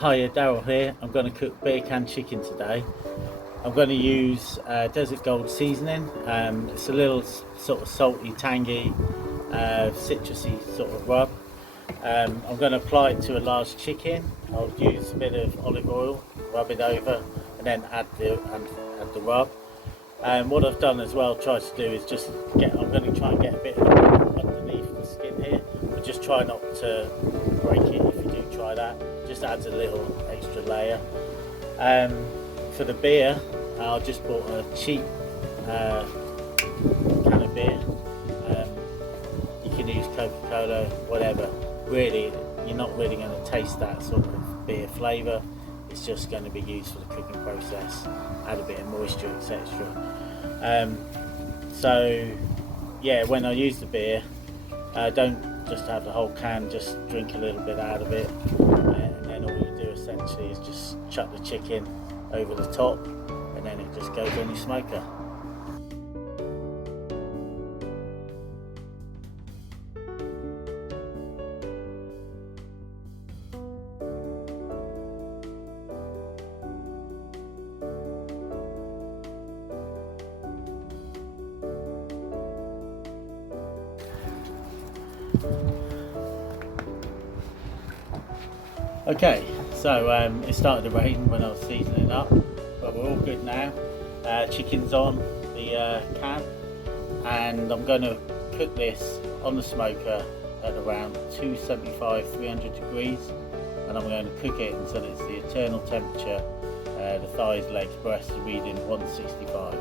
Hiya, Daryl here. I'm going to cook beer can chicken today. I'm going to use Desert Gold seasoning. It's a little sort of salty, tangy, citrusy sort of rub. I'm going to apply it to a large chicken. I'll use a bit of olive oil, rub it over, and then add the rub. What I've done as well, try to do is just I'm going to try and get a bit underneath the skin here, but just try not to break it. If you do try that, just adds a little extra layer. For the beer, I just bought a cheap can of beer. You can use Coca-Cola, whatever. Really, you're not really going to taste that sort of beer flavour. It's just going to be used for the cooking process, add a bit of moisture, etc. So yeah, when I use the beer, don't just have the whole can, just drink a little bit out of it, and then all you do essentially is just chuck the chicken over the top, and then it just goes on your smoker. Okay, so it started to rain when I was seasoning up, but we're all good now. Chicken's on the can, and I'm going to cook this on the smoker at around 275-300 degrees, and I'm going to cook it until it's the eternal temperature, the thighs, legs, breasts are reading 165.